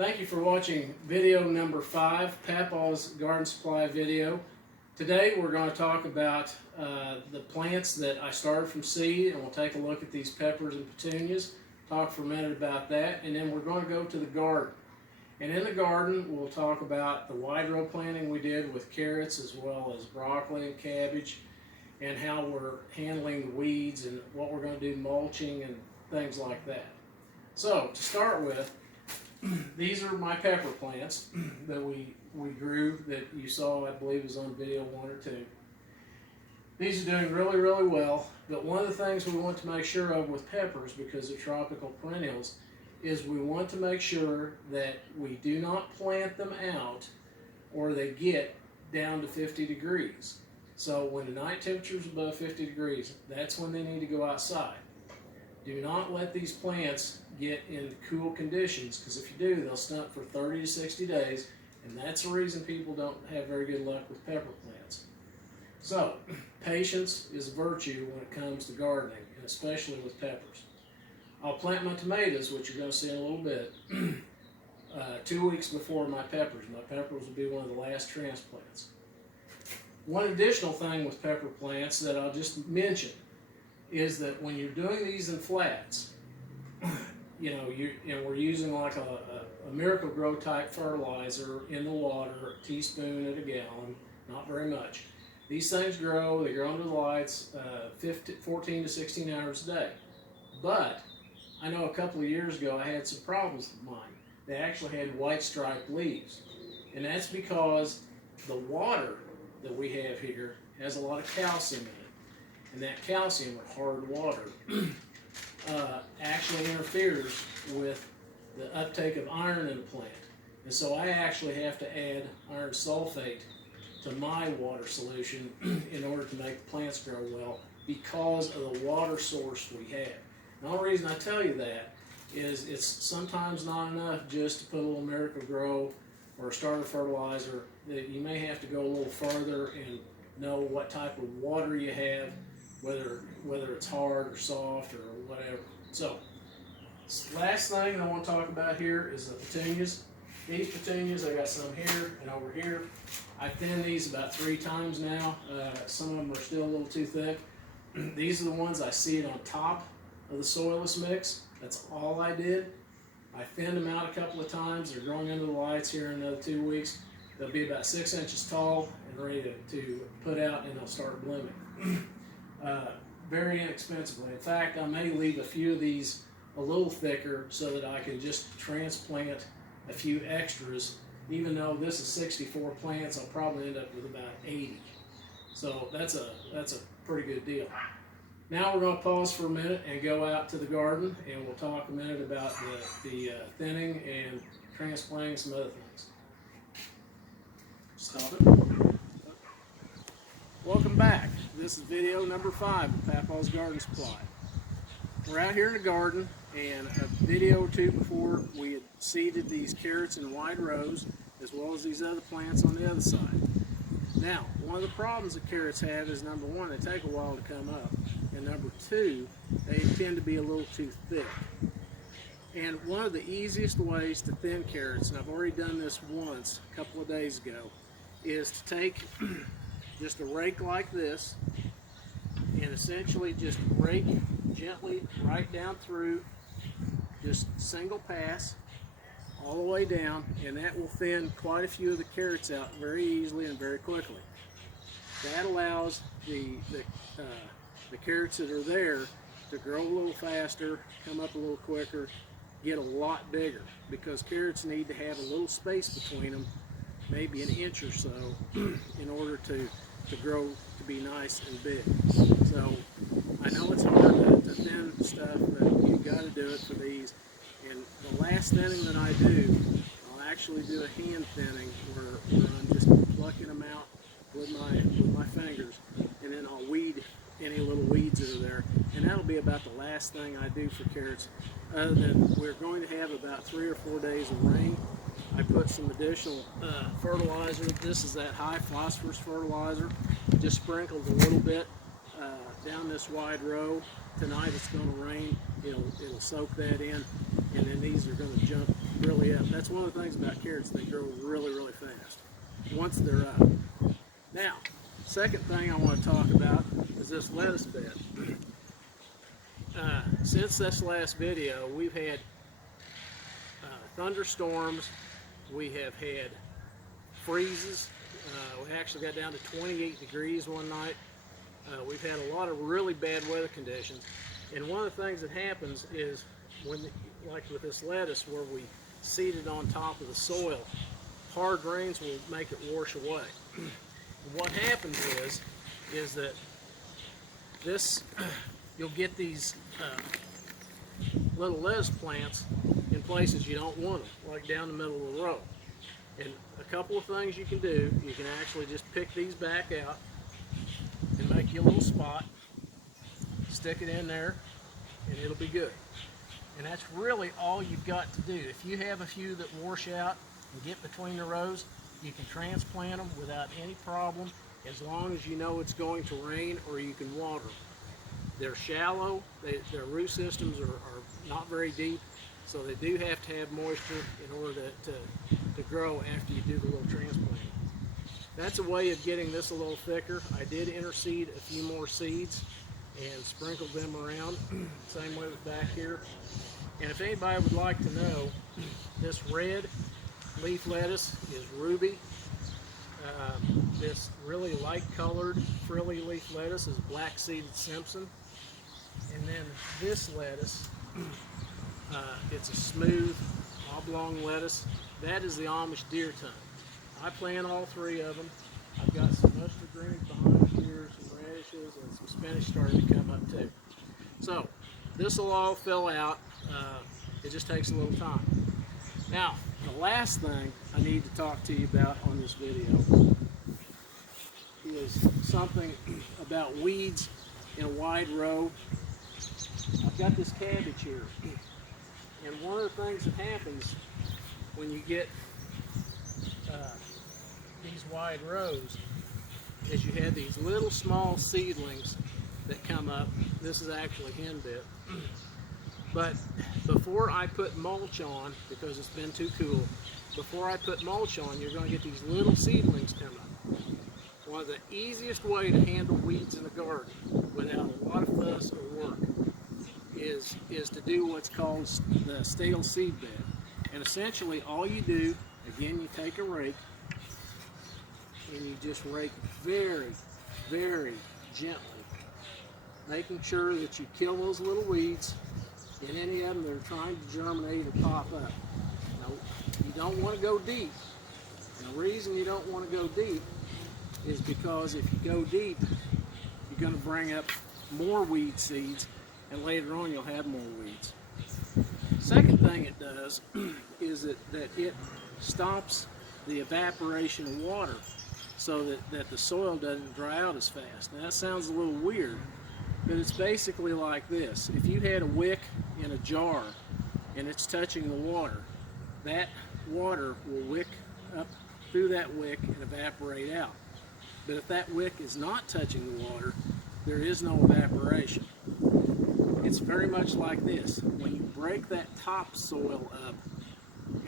Thank you for watching video number 5, Papaws Garden Supply video. Today we're going to talk about the plants that I started from seed, and we'll take a look at these peppers and petunias, talk for a minute about that, and then we're going to go to the garden. And in the garden we'll talk about the wide row planting we did with carrots as well as broccoli and cabbage, and how we're handling the weeds and what we're going to do mulching and things like that. So to start with, these are my pepper plants that we grew that you saw, I believe, was on video 1 or 2. These are doing really well, but one of the things we want to make sure of with peppers, because they're tropical perennials, is we want to make sure that we do not plant them out or they get down to 50 degrees. So when the night temperature is above 50 degrees, that's when they need to go outside. Do not let these plants get in cool conditions, because if you do, they'll stunt for 30 to 60 days, and that's the reason people don't have very good luck with pepper plants. So, patience is a virtue when it comes to gardening, and especially with peppers. I'll plant my tomatoes, which you're going to see in a little bit, 2 weeks before my peppers. My peppers will be one of the last transplants. One additional thing with pepper plants that I'll just mention is that when you're doing these in flats, we're using like a Miracle-Gro type fertilizer in the water, a teaspoon at a gallon, not very much. These things grow, they grow under the lights 14 to 16 hours a day. But I know a couple of years ago I had some problems with mine. They actually had white striped leaves. And that's because the water that we have here has a lot of calcium in it. And that calcium, or hard water, actually interferes with the uptake of iron in the plant. And so I actually have to add iron sulfate to my water solution in order to make the plants grow well, because of the water source we have. The only reason I tell you that is it's sometimes not enough just to put a little Miracle-Gro or a starter fertilizer. That you may have to go a little further and know what type of water you have, whether it's hard or soft or whatever. So, last thing I want to talk about here is the petunias. These petunias, I got some here and over here. I thinned these about 3 times now. Some of them are still a little too thick. These are the ones I seed on top of the soilless mix. That's all I did. I thinned them out a couple of times. They're growing under the lights here in another 2 weeks. They'll be about 6 inches tall and ready to put out, and they'll start blooming. Very inexpensively. In fact, I may leave a few of these a little thicker so that I can just transplant a few extras. Even though this is 64 plants, I'll probably end up with about 80. So that's a pretty good deal. Now we're going to pause for a minute and go out to the garden, and we'll talk a minute about the thinning and transplanting some other things. Stop it. Welcome back. This is video number 5 of Papaws Garden Supply. We're out here in the garden, and a video or 2 before we had seeded these carrots in wide rows, as well as these other plants on the other side. Now, one of the problems that carrots have is, number 1, they take a while to come up, and number 2, they tend to be a little too thick. And one of the easiest ways to thin carrots, and I've already done this once a couple of days ago, is to take just a rake like this and essentially just rake gently right down through, just single pass all the way down, and that will thin quite a few of the carrots out very easily and very quickly. That allows the carrots that are there to grow a little faster, come up a little quicker, get a lot bigger, because carrots need to have a little space between them, maybe an inch or so, in order to grow to be nice and big. So I know it's hard to thin stuff, but you got to do it for these. And the last thinning that I do, I'll actually do a hand thinning where I'm just plucking them out with my fingers, and then I'll weed any little weeds that are there. And that'll be about the last thing I do for carrots, other than we're going to have about 3 or 4 days of rain. I put some additional fertilizer. This is that high phosphorus fertilizer. Just sprinkled a little bit down this wide row. Tonight it's going to rain. It'll soak that in, and then these are going to jump really up. That's one of the things about carrots, they grow really, really fast once they're up. Now, second thing I want to talk about is this lettuce bed. Since this last video, we've had thunderstorms, we have had freezes. We actually got down to 28 degrees one night. We've had a lot of really bad weather conditions, and one of the things that happens is when, like with this lettuce, where we seed it on top of the soil, hard rains will make it wash away. What happens is that this, you'll get these little lettuce plants in places you don't want them, like down the middle of the row. And a couple of things you can do, you can actually just pick these back out and make you a little spot, stick it in there, and it'll be good. And that's really all you've got to do. If you have a few that wash out and get between the rows, you can transplant them without any problem, as long as you know it's going to rain or you can water them. They're shallow, their root systems are not very deep, so they do have to have moisture in order to grow after you do the little transplanting. That's a way of getting this a little thicker. I did interseed a few more seeds and sprinkled them around. Same way with back here. And if anybody would like to know, this red leaf lettuce is ruby. This really light colored frilly leaf lettuce is black seeded Simpson. And then this lettuce, it's a smooth oblong lettuce. That is the Amish deer tongue. I plant all three of them. I've got some mustard greens behind here, some radishes, and some spinach starting to come up too. So this will all fill out. It just takes a little time. Now, the last thing I need to talk to you about on this video is something about weeds in a wide row. I've got this cabbage here, and one of the things that happens when you get these wide rows is you have these little small seedlings that come up. This is actually henbit. But before I put mulch on, because it's been too cool, before I put mulch on, you're going to get these little seedlings come up. One of the easiest way to handle weeds in a garden without a lot of fuss or work is to do what's called the stale seed bed. And essentially all you do, again, you take a rake and you just rake very, very gently, making sure that you kill those little weeds and any of them that are trying to germinate or pop up. Now, you don't want to go deep. And the reason you don't want to go deep is because if you go deep, you're going to bring up more weed seeds, and later on you'll have more weeds. Second thing it does is that it stops the evaporation of water so that the soil doesn't dry out as fast. Now that sounds a little weird, but it's basically like this. If you had a wick in a jar and it's touching the water, that water will wick up through that wick and evaporate out. But if that wick is not touching the water, there is no evaporation. It's very much like this. When you break that topsoil up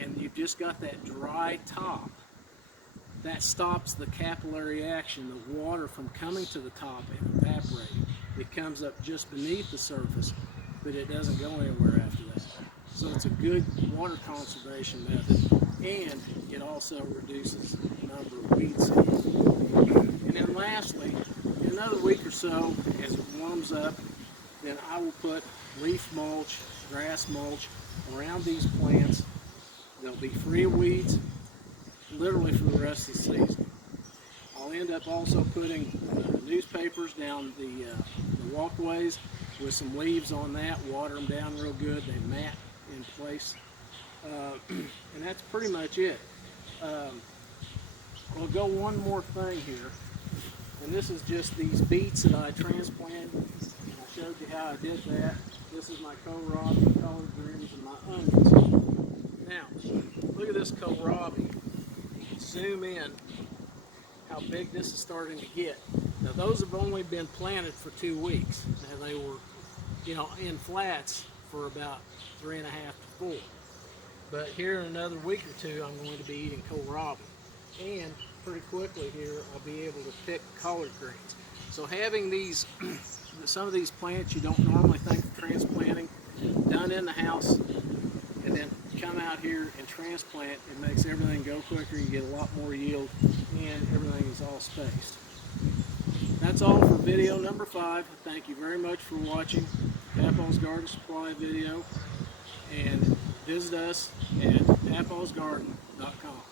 and you've just got that dry top, that stops the capillary action, the water from coming to the top and evaporating. It comes up just beneath the surface, but it doesn't go anywhere after that. So it's a good water conservation method, and it also reduces the number of weed seeds. And then lastly, in another week or so, as it warms up, then I will put leaf mulch, grass mulch around these plants. They'll be free of weeds, literally for the rest of the season. I'll end up also putting newspapers down the walkways with some leaves on that, water them down real good, they mat in place. And that's pretty much it. We'll go one more thing here, and this is just these beets that I transplanted. I showed you how I did that. This is my kohlrabi, collard greens, and my onions. Now, look at this kohlrabi. Zoom in how big this is starting to get. Now those have only been planted for 2 weeks. Now they were, in flats for about 3.5 to 4. But here in another week or two, I'm going to be eating kohlrabi. And pretty quickly here, I'll be able to pick collard greens. So having these, some of these plants you don't normally think of transplanting, done in the house, and then come out here and transplant, it makes everything go quicker, you get a lot more yield, and everything is all spaced. That's all for video number 5. Thank you very much for watching Papaws Garden Supply video, and visit us at papawsgarden.com.